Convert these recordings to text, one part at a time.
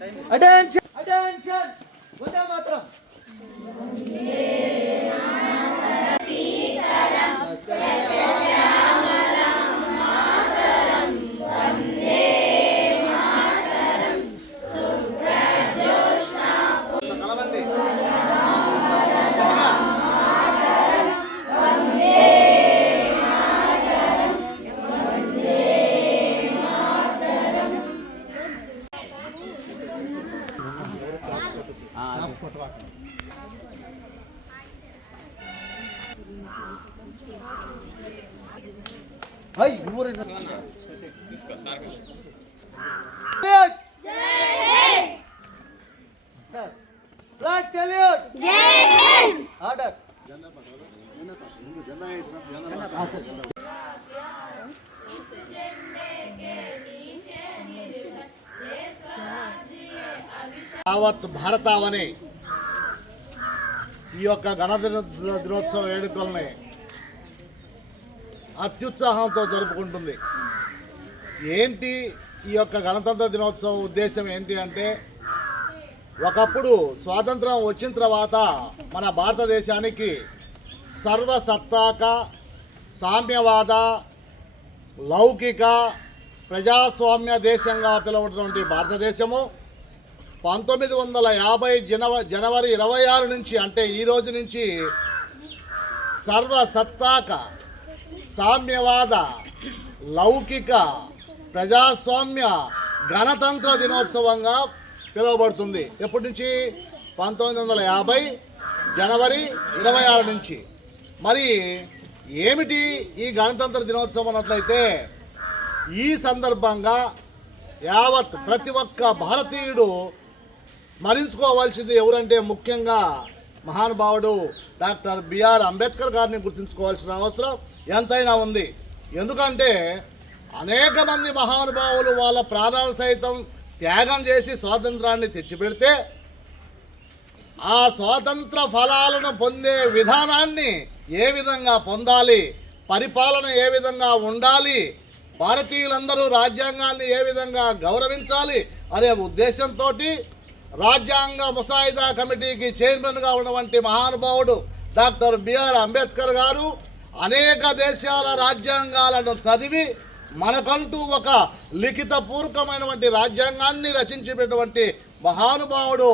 Attention attention Vande Mataram. Hai, umur ini. Flag salute. Jai Hind. Order. యావత్ భారతావని ఈ యొక్క గణతంత్ర దినోత్సవ వేడుకల్ని అత్యుత్సాహంతో జరుపుకుంటుంది. ఏంటి ఈ యొక్క గణతంత్ర దినోత్సవ ఉద్దేశం ఏంటి అంటే, ఒకప్పుడు స్వాతంత్రం వచ్చిన తర్వాత మన భారతదేశానికి సర్వసత్తాక సామ్యవాద లౌకిక ప్రజాస్వామ్య దేశంగా పిలువటువంటి భారతదేశము 1950 జనవరి 26 నుంచి, అంటే ఈ రోజు నుంచి సర్వసత్తాక సామ్యవాద లౌకిక ప్రజాస్వామ్య గణతంత్ర దినోత్సవంగా పిలువబడుతుంది. ఎప్పటి నుంచి? 1950 జనవరి 26 నుంచి. మరి ఏమిటి ఈ గణతంత్ర దినోత్సవం అన్నట్లయితే, ఈ సందర్భంగా యావత్ ప్రతి ఒక్క భారతీయుడు స్మరించుకోవాల్సింది ఎవరంటే, ముఖ్యంగా మహానుభావుడు డాక్టర్ బిఆర్ అంబేద్కర్ గారిని గుర్తుంచుకోవాల్సిన అవసరం ఎంతైనా ఉంది. ఎందుకంటే అనేక మంది మహానుభావులు వాళ్ళ ప్రాణాలు సైతం త్యాగం చేసి స్వాతంత్రాన్ని తెచ్చిపెడితే, ఆ స్వాతంత్ర ఫలాలను పొందే విధానాన్ని ఏ విధంగా పొందాలి, పరిపాలన ఏ విధంగా ఉండాలి, భారతీయులందరూ రాజ్యాంగాన్ని ఏ విధంగా గౌరవించాలి అనే ఉద్దేశంతో రాజ్యాంగ ముసాయిదా కమిటీకి చైర్మన్గా ఉన్నటువంటి మహానుభావుడు డాక్టర్ బిఆర్ అంబేద్కర్ గారు అనేక దేశాల రాజ్యాంగాలను చదివి మనకంటూ ఒక లిఖితపూర్వకమైనటువంటి రాజ్యాంగాన్ని రచించినటువంటి మహానుభావుడు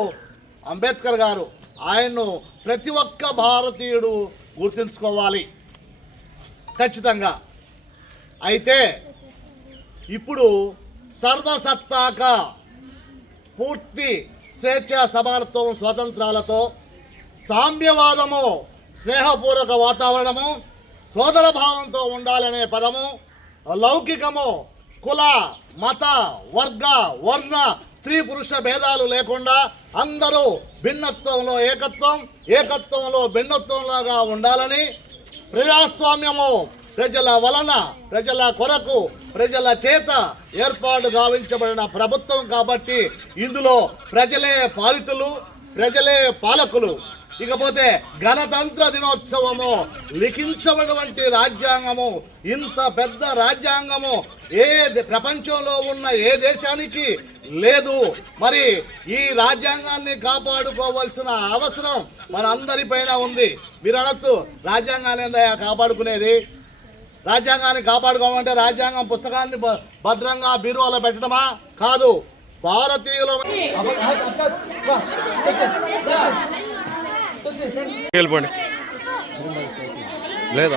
అంబేద్కర్ గారు. ఆయన్ను ప్రతి ఒక్క భారతీయుడు గుర్తుంచుకోవాలి ఖచ్చితంగా. అయితే ఇప్పుడు సర్వసత్తాక పూర్తి స్వేచ్ఛ సమానత్వం స్వాతంత్రాలతో సామ్యవాదము స్నేహపూర్వక వాతావరణము సోదర భావంతో ఉండాలనే పదము, లౌకికము కుల మత వర్గ వర్ణ స్త్రీ పురుష భేదాలు లేకుండా అందరూ భిన్నత్వంలో ఏకత్వం, ఏకత్వంలో భిన్నత్వంలాగా ఉండాలని, ప్రజాస్వామ్యము ప్రజల వలన ప్రజల కొరకు ప్రజల చేత ఏర్పాటు గావించబడిన ప్రభుత్వం కాబట్టి ఇందులో ప్రజలే పాలితులు, ప్రజలే పాలకులు. ఇకపోతే గణతంత్ర దినోత్సవము లిఖించబడినటువంటి రాజ్యాంగము, ఇంత పెద్ద రాజ్యాంగము ఏ ప్రపంచంలో ఉన్న ఏ దేశానికి లేదు. మరి ఈ రాజ్యాంగాన్ని కాపాడుకోవాల్సిన అవసరం మనందరిపైన ఉంది. మీరు అనొచ్చు, రాజ్యాంగాన్ని ఏందయ్యా కాపాడుకునేది? రాజ్యాంగాన్ని కాపాడుకోవాలంటే రాజ్యాంగం పుస్తకాన్ని భద్రంగా బీరువాలో పెట్టడమా? కాదు. భారతీయుల వెళ్ళిపోండి లేదు